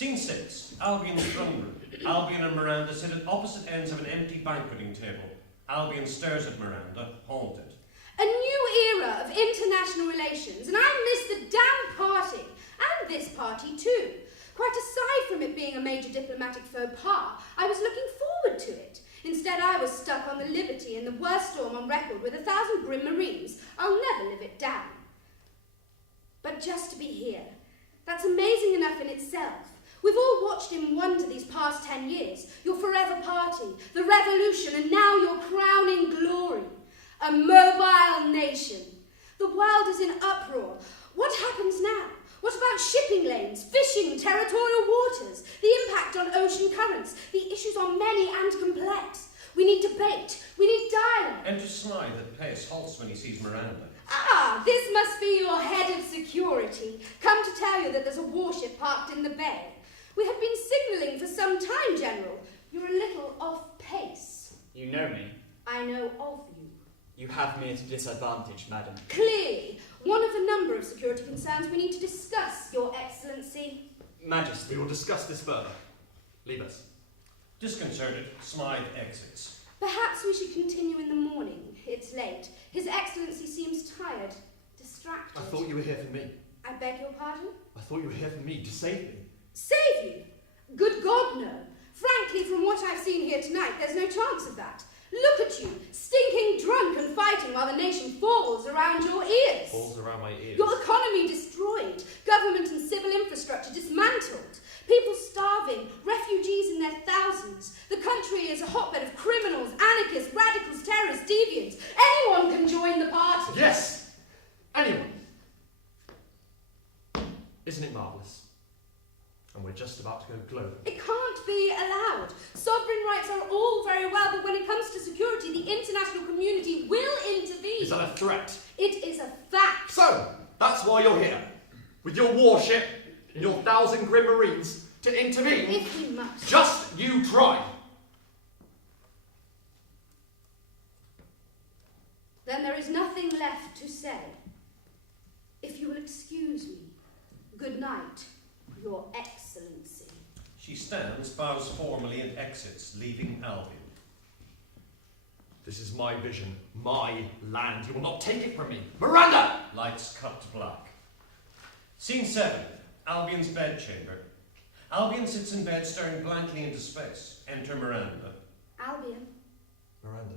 Scene 6, Albion's throne room. Albion and Miranda sit at opposite ends of an empty banqueting table. Albion stares at Miranda, haunted. A new era of international relations, and I miss the damn party. And this party too. Quite aside from it being a major diplomatic faux pas, I was looking forward to it. Instead, I was stuck on the Liberty in the worst storm on record with 1,000 grim Marines. I'll never live it down. But just to be here, that's amazing enough in itself. We've all watched in wonder these past 10 years. Your forever party, the revolution, and now your crowning glory. A mobile nation. The world is in uproar. What happens now? What about shipping lanes, fishing, territorial waters, the impact on ocean currents? The issues are many and complex. We need debate. We need dialogue. Enter Smythe at pace, halts when he sees Miranda. Ah, this must be your head of security, come to tell you that there's a warship parked in the bay. We have been signalling for some time, General. You're a little off pace. You know me. I know of you. You have me at a disadvantage, madam. Clearly, one of a number of security concerns we need to discuss, Your Excellency. Majesty. We will discuss this further. Leave us. Disconcerted, Smythe exits. Perhaps we should continue in the morning. It's late. His Excellency seems tired, distracted. I thought you were here for me. I beg your pardon? I thought you were here for me, to save me. Save you? Good God, no. Frankly, from what I've seen here tonight, there's no chance of that. Look at you, stinking drunk and fighting while the nation falls around your ears. Falls around my ears. Your economy destroyed, government and civil infrastructure dismantled, people starving, refugees in their thousands. The country is a hotbed of criminals, anarchists, radicals, terrorists, deviants. Anyone can join the party. Yes! Anyone. Isn't it marvellous? And we're just about to go global. It can't be allowed. Sovereign rights are all very well, but when it comes to security, the international community will intervene. Is that a threat? It is a fact. So, that's why you're here. With your warship and your 1,000 grim Marines to intervene. If we must. Just you try. Then there is nothing left to say. If you will excuse me. Good night, Your Excellency. She stands, bows formally, and exits, leaving Albion. This is my vision, my land. You will not take it from me. Miranda! Lights cut to black. Scene 7, Albion's bedchamber. Albion sits in bed staring blankly into space. Enter Miranda. Albion. Miranda.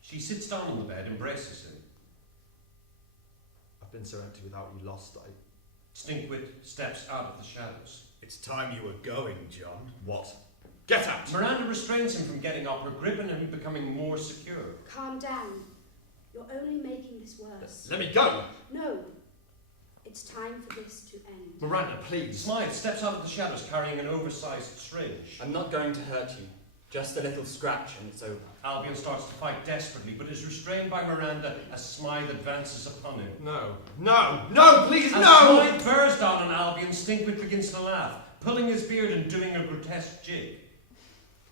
She sits down on the bed, embraces him. I've been so empty without you, lost. Stinkwit steps out of the shadows. It's time you were going, John. What? Get out! Miranda restrains him from getting up, her grip on him becoming more secure. Calm down. You're only making this worse. Let me go! No. It's time for this to end. Miranda, please. Smythe steps out of the shadows carrying an oversized syringe. I'm not going to hurt you. Just a little scratch and it's over. Albion starts to fight desperately, but is restrained by Miranda as Smythe advances upon him. No. No! No, please, As no! Smythe bears down on Albion, Stinkwit begins to laugh, pulling his beard and doing a grotesque jig.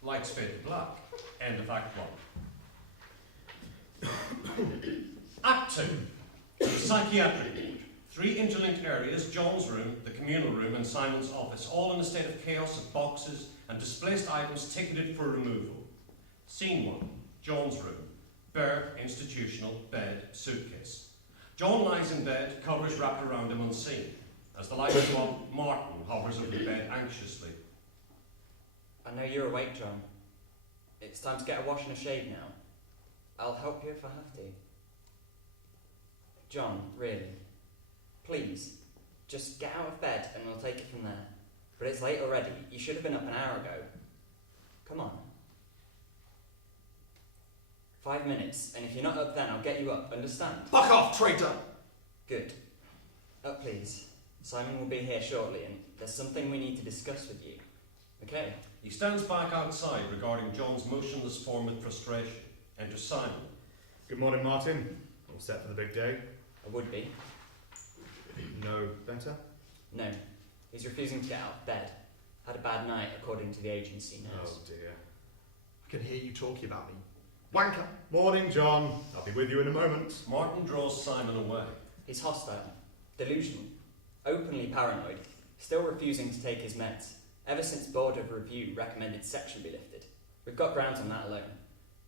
Lights fade to black. End of Act 1. Act 2. Psychiatric ward. 3 interlinked areas, John's room, the communal room, and Simon's office, all in a state of chaos of boxes and displaced items ticketed for removal. Scene 1. John's room. Bare, institutional, bed, suitcase. John lies in bed, covers wrapped around him unseen. As the lights go on, Martin hovers over the bed anxiously. I know you're awake, John. It's time to get a wash and a shave now. I'll help you if I have to. John, really. Please, just get out of bed and we'll take it from there. But it's late already. You should have been up an hour ago. Come on. 5 minutes, and if you're not up then, I'll get you up, understand? Fuck off, traitor! Good. Up, please. Simon will be here shortly, and there's something we need to discuss with you. Okay? He stands back outside, regarding John's motionless form with frustration. Enter Simon. Good morning, Martin. All set for the big day? I would be. No better? No. He's refusing to get out of bed. Had a bad night, according to the agency nurse. Oh dear. I can hear you talking about me. Wanker! Morning, John. I'll be with you in a moment. Martin draws Simon away. He's hostile, delusional, openly paranoid, Still refusing to take his meds, ever since Board of Review recommended section be lifted. We've got grounds on that alone.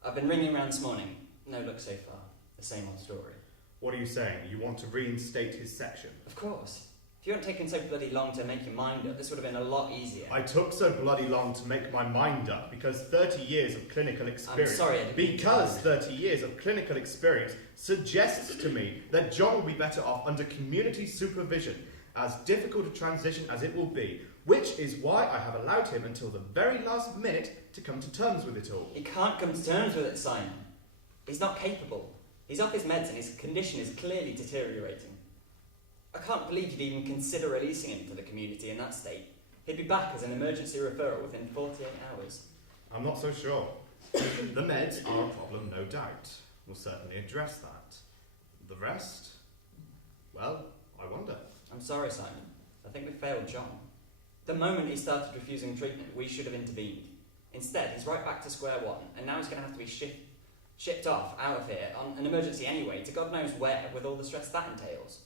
I've been ringing around this morning. No luck so far. The same old story. What are you saying? You want to reinstate his section? Of course. If you hadn't taken so bloody long to make your mind up, this would have been a lot easier. I took so bloody long to make my mind up because 30 years of clinical experience... I'm sorry, I didn't mean Because to. 30 years of clinical experience suggests to me that John will be better off under community supervision, as difficult a transition as it will be, which is why I have allowed him until the very last minute to come to terms with it all. He can't come to terms with it, Simon. He's not capable. He's off his meds and his condition is clearly deteriorating. I can't believe you'd even consider releasing him to the community in that state. He'd be back as an emergency referral within 48 hours. I'm not so sure. The meds are a problem, no doubt. We'll certainly address that. The rest? Well, I wonder. I'm sorry, Simon. I think we failed John. The moment he started refusing treatment, we should have intervened. Instead, he's right back to square one, and now he's going to have to be shipped off out of here on an emergency anyway, to God knows where, with all the stress that entails.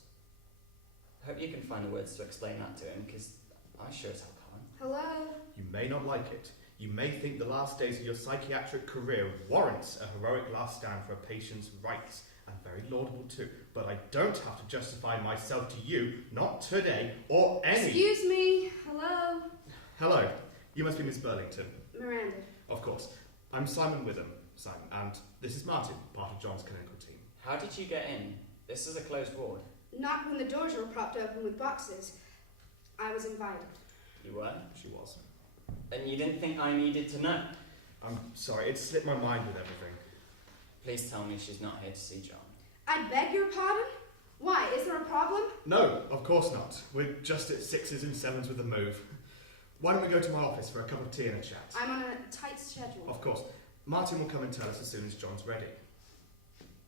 I hope you can find the words to explain that to him, because I sure as hell can't. Hello? You may not like it. You may think the last days of your psychiatric career warrants a heroic last stand for a patient's rights, and very laudable too, but I don't have to justify myself to you, not today, or any... Excuse me. Hello? Hello. You must be Miss Burlington. Miranda. Of course. I'm Simon Witham, Simon, and this is Martin, part of John's clinical team. How did you get in? This is a closed ward. Not when the doors were propped open with boxes. I was invited. You were? She was. And you didn't think I needed to know? I'm sorry, it slipped my mind with everything. Please tell me she's not here to see John. I beg your pardon? Why? Is there a problem? No, of course not. We're just at 6s and 7s with the move. Why don't we go to my office for a cup of tea and a chat? I'm on a tight schedule. Of course. Martin will come and tell us as soon as John's ready.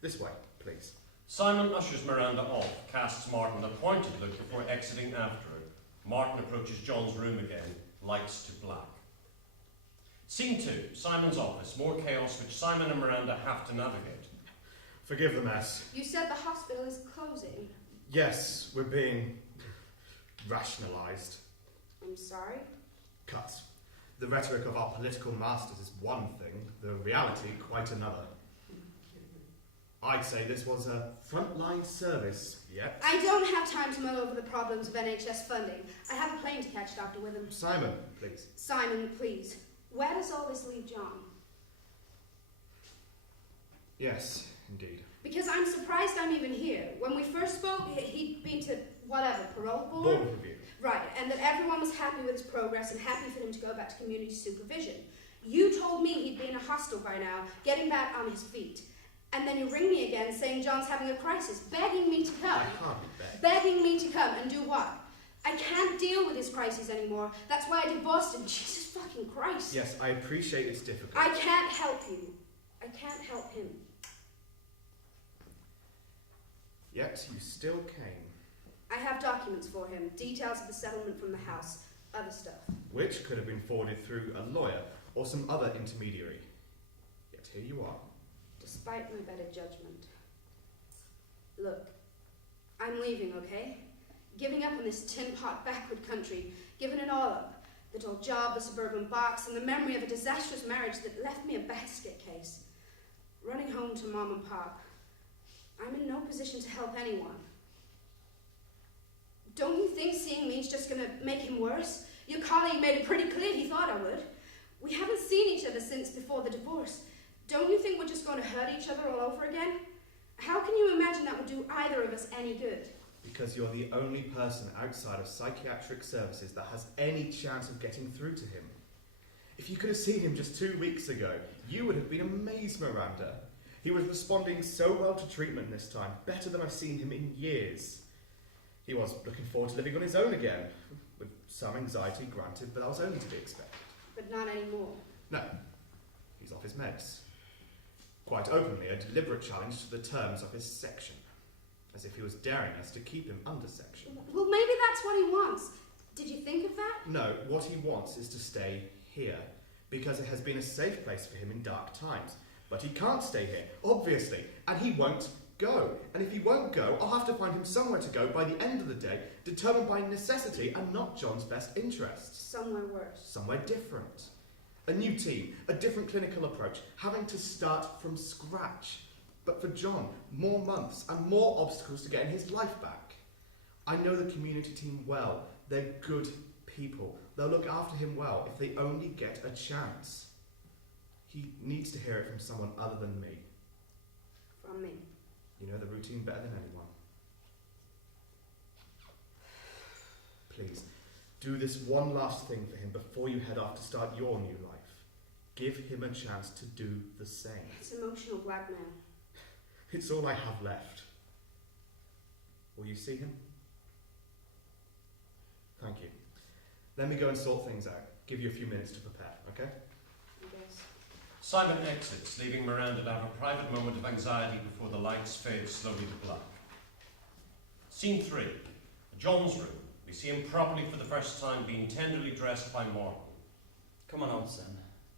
This way, please. Simon ushers Miranda off, casts Martin a pointed look before exiting after her. Martin approaches John's room again, lights to black. Scene 2, Simon's office, more chaos which Simon and Miranda have to navigate. Forgive the mess. You said the hospital is closing. Yes, we're being rationalised. I'm sorry? Cut. The rhetoric of our political masters is one thing, the reality quite another. I'd say this was a frontline service, yet... I don't have time to mull over the problems of NHS funding. I have a plane to catch, Dr. Witham. Simon, please. Simon, please. Where does all this leave John? Yes, indeed. Because I'm surprised I'm even here. When we first spoke, he'd been to whatever, parole board? Board review. Right, and that everyone was happy with his progress and happy for him to go back to community supervision. You told me he'd be in a hostel by now, getting back on his feet. And then you ring me again saying John's having a crisis, begging me to come. I can't be begged. Begging me to come and do what? I can't deal with his crises anymore. That's why I divorced him. Jesus fucking Christ. Yes, I appreciate it's difficult. I can't help you. I can't help him. Yet you still came. I have documents for him, details of the settlement from the house, other stuff. Which could have been forwarded through a lawyer or some other intermediary. Yet here you are. Despite my better judgment. Look, I'm leaving, okay? Giving up on this tin-pot backward country, giving it all up. The dull job, the suburban box, and the memory of a disastrous marriage that left me a basket case. Running home to Mom and Pop. I'm in no position to help anyone. Don't you think seeing me's just gonna make him worse? Your colleague made it pretty clear he thought I would. We haven't seen each other since before the divorce. Don't you think we're just going to hurt each other all over again? How can you imagine that would do either of us any good? Because you're the only person outside of psychiatric services that has any chance of getting through to him. If you could have seen him just 2 weeks ago, you would have been amazed, Miranda. He was responding so well to treatment this time, better than I've seen him in years. He was looking forward to living on his own again, with some anxiety, granted, but that was only to be expected. But not anymore. No, he's off his meds. Quite openly, a deliberate challenge to the terms of his section, as if he was daring us to keep him under section. Well, maybe that's what he wants. Did you think of that? No, what he wants is to stay here, because it has been a safe place for him in dark times. But he can't stay here, obviously, and he won't go. And if he won't go, I'll have to find him somewhere to go by the end of the day, determined by necessity and not John's best interests. Somewhere worse. Somewhere different. A new team, a different clinical approach, having to start from scratch. But for John, more months and more obstacles to getting his life back. I know the community team well. They're good people. They'll look after him well if they only get a chance. He needs to hear it from someone other than me. From me. You know the routine better than anyone. Please, do this one last thing for him before you head off to start your new life. Give him a chance to do the same. It's emotional blackmail. It's all I have left. Will you see him? Thank you. Let me go and sort things out. Give you a few minutes to prepare, okay? I guess. Simon exits, leaving Miranda to have a private moment of anxiety before the lights fade slowly to black. Scene 3. John's room. We see him properly for the first time, being tenderly dressed by Morton. Come on, old son.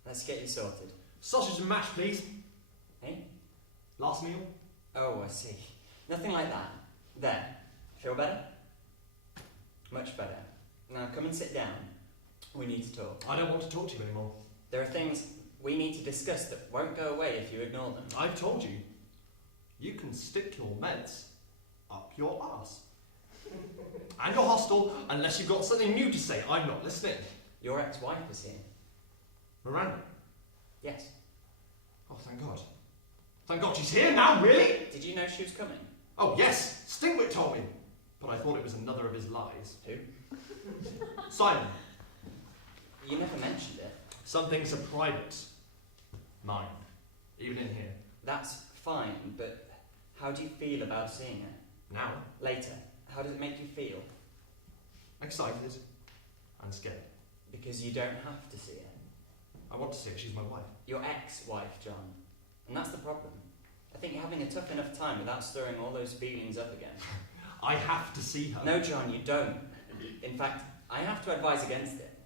Let's get you sorted. Sausage and mash, please. Hey? Last meal? Oh, I see. Nothing like that. There. Feel better? Much better. Now come and sit down. We need to talk. I don't want to talk to you anymore. There are things we need to discuss that won't go away if you ignore them. I've told you. You can stick your meds up your arse. And you're hostile unless you've got something new to say. I'm not listening. Your ex-wife is here. Miranda. Yes. Oh, thank God. Thank God she's here now, really? Did you know she was coming? Oh, yes. Stinkwit told me. But I thought it was another of his lies. Who? Simon. You never mentioned it. Some things are private. Mine. Even in here. That's fine, but how do you feel about seeing her? Now. Later. How does it make you feel? Excited. And scared. Because you don't have to see her. I want to see her. She's my wife. Your ex-wife, John. And that's the problem. I think you're having a tough enough time without stirring all those feelings up again. I have to see her. No, John, you don't. In fact, I have to advise against it.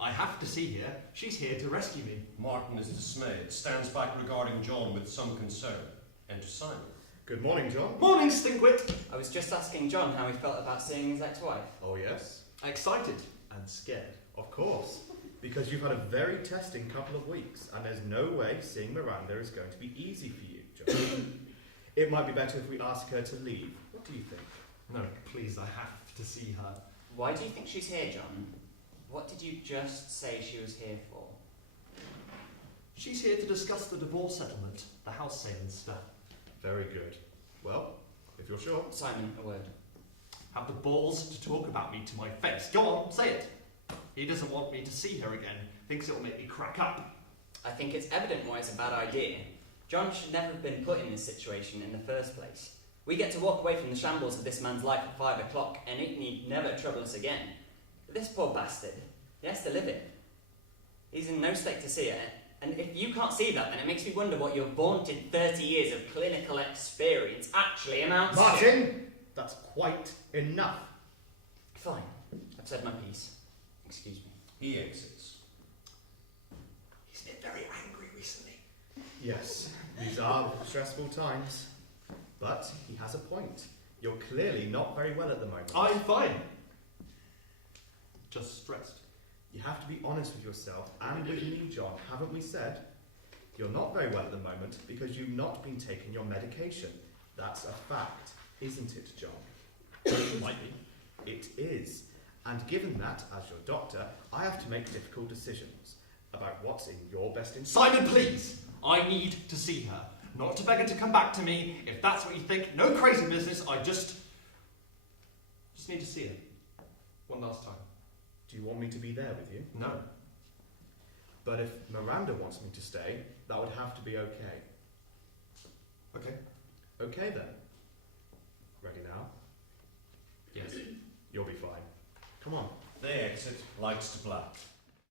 I have to see her. She's here to rescue me. Martin is dismayed, stands back regarding John with some concern. Enter Simon. Good morning, John. Morning, Stinkwit. I was just asking John how he felt about seeing his ex-wife. Oh, yes? Excited. And scared. Of course. Because you've had a very testing couple of weeks, and there's no way seeing Miranda is going to be easy for you, John. It might be better if we ask her to leave. What do you think? No, please, I have to see her. Why do you think she's here, John? What did you just say she was here for? She's here to discuss the divorce settlement, the house sale and stuff. Very good. Well, if you're sure. Simon, a word. Have the balls to talk about me to my face. Go on, say it. He doesn't want me to see her again. Thinks it'll make me crack up. I think it's evident why it's a bad idea. John should never have been put in this situation in the first place. We get to walk away from the shambles of this man's life at 5 o'clock, and it need never trouble us again. But this poor bastard, he has to live it. He's in no state to see it, and if you can't see that, then it makes me wonder what your vaunted 30 years of clinical experience actually amounts to. Martin! That's quite enough. Fine. I've said my piece. Excuse me. He exits. He's been very angry recently. Yes, these are stressful times. But he has a point. You're clearly not very well at the moment. I'm fine. Just stressed. You have to be honest with yourself and with me, John, haven't we said? You're not very well at the moment because you've not been taking your medication. That's a fact, isn't it, John? It might be. It is. And given that, as your doctor, I have to make difficult decisions about what's in your best interest. Simon, please! I need to see her. Not to beg her to come back to me. If that's what you think, no crazy business. I just need to see her. One last time. Do you want me to be there with you? No. But if Miranda wants me to stay, that would have to be okay. Okay. Okay then. Ready now? Yes. You'll be fine. Come on. They exit, lights to black.